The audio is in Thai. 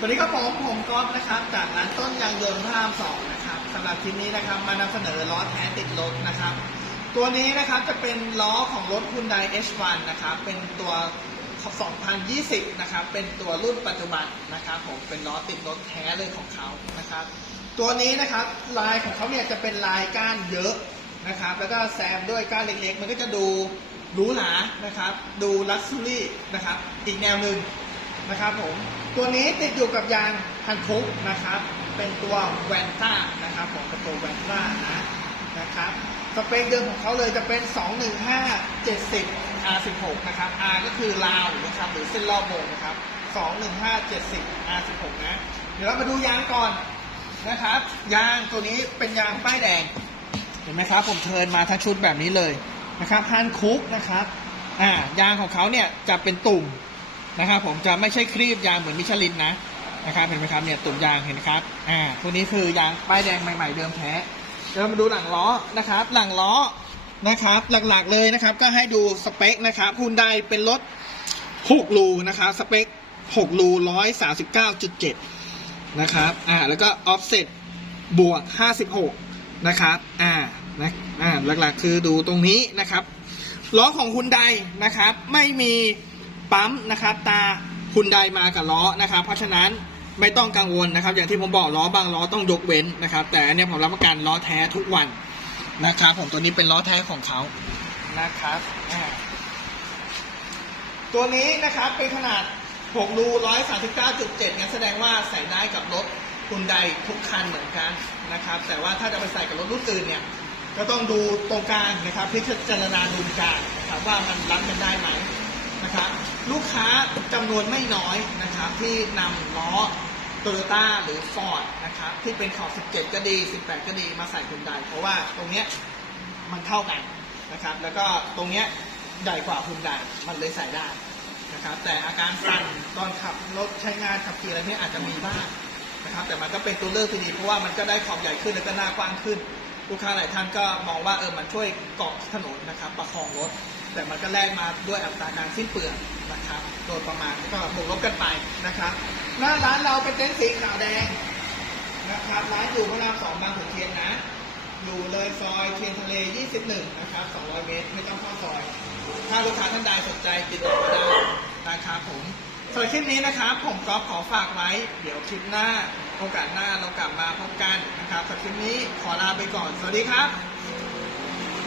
สวัสดีครับผมผมก๊อฟนะครับ จากร้านต้นยางยนต์พระรามสองนะครับสำหรับทีนี้นะครับมานำเสนอล้อแท้ติดรถนะครับ ตัวนี้นะครับจะเป็นล้อของรถ Hyundai H1 นะครับ เป็นตัว 2020 นะครับ เป็นตัวรุ่นปัจจุบันนะครับผมเป็นล้อติดรถแท้เลยของเขานะครับ ตัวนี้นะครับลายของเขาเนี่ยจะเป็นลายก้านเยอะนะครับ แล้วก็แซมด้วยก้านเล็กๆ มันก็จะดูหรูหรานะครับ ดูลักซ์รี่นะครับ อีกแนวหนึ่ง นะครับผมตัวนี้ติดอยู่กับยางฮันคุกนะครับ เป็นตัวแวนต้านะครับผมเป็นตัวแวนต้านะนะครับสเปคเดิมของเขาเลยจะเป็น 215 70 R16 นะครับ R ก็คือราวนะครับหรือเส้นรอบวงนะครับ 215 70 R16 นะ เดี๋ยวเรามาดูยางก่อนนะครับ ยางตัวนี้เป็นยางป้ายแดง เห็นไหมครับ ผมเทินมาทั้งชุดแบบนี้เลยนะครับฮันคุกนะครับอ่ายางของเขาเนี่ยจะเป็นตุ่ม นะครับผมจะไม่ใช่ครีบยางเหมือนมิชลินนะนะครับเห็นไหมครับเนี่ยตุ่มยางเห็นไหมครับอ่าตัวนี้คือยางป้ายแดงใหม่ๆเดิมแท้เดี๋ยวมาดูหลังล้อนะครับ หลังล้อนะครับหลักๆเลยนะครับ ก็ให้ดูสเปคนะครับฮุนไดเป็นรถ6รูนะครับสเปค6รู139.7นะครับอ่าแล้วก็ออฟเซ็ตบวก 56 นะครับอ่านะอ่าหลักๆคือดูตรงนี้นะครับล้อของฮุนไดนะครับ ไม่มี ปั๊มนะครับตาฮุนไดมากับล้อนะครับ เพราะฉะนั้นไม่ต้องกังวลนะครับ อย่างที่ผมบอกล้อบางล้อต้องยกเว้นนะครับ แต่อันเนี้ยผมรับประกันล้อแท้ทุกวันนะครับ ผมตัวนี้เป็นล้อแท้ของเขานะครับตัวนี้นะครับเป็นขนาด6รู139.7งั้นแสดงว่าใส่ได้กับรถฮุนไดทุกคันเหมือนกันนะครับ แต่ว่าถ้าจะไปใส่กับรถรุ่นอื่นเนี่ย ก็ต้องดูตรงกลางนะครับพิจารณาดูกลางนะครับว่ามันรับกันได้ไหม นะครับลูกค้าจำนวนไม่น้อยนะครับที่นำล้อโตโยต้าหรือฟอร์ดนะครับที่เป็นขอบ 17 ก็ดี 18 ก็ดีมาใส่คุณไดเพราะว่าตรงเนี้ยมันเท่ากันนะครับ แล้วก็ตรงเนี้ยใหญ่กว่าคุณไดมันเลยใส่ได้นะครับ แต่อาการสั่นตอนขับรถใช้งานขับขี่อะไรเนี้ยอาจจะมีบ้างนะครับ แต่มันก็เป็นตัวเลือกที่ดีเพราะว่ามันก็ได้ขอบใหญ่ขึ้นแล้วก็หน้ากว้างขึ้น ลูกค้าหลายท่านก็มองว่าเออมันช่วยเกาะถนนนะครับ ประคองรถ แต่มันก็แลกมาด้วยอัตราการสิ้นเปลืองนะครับโดยประมาณก็บวกลบกันไปนะครับ หน้าร้านเราเป็นเต็นท์สีขาวแดงนะครับร้านอยู่พระรามสองบางขุนเทียนนะอยู่เลยซอยเทียนทะเล 21 นะครับ 200 เมตร ไม่ต้องเข้าซอย ถ้าลูกค้าท่านใดสนใจติดต่อมาได้นะครับผมสำหรับคลิปนี้นะครับ ผมก็ขอฝากไว้ เดี๋ยวคลิปหน้า โอกาสหน้าเรากลับมาพบกันนะครับสำหรับคลิปนี้ขอลาไปก่อน สวัสดีครับ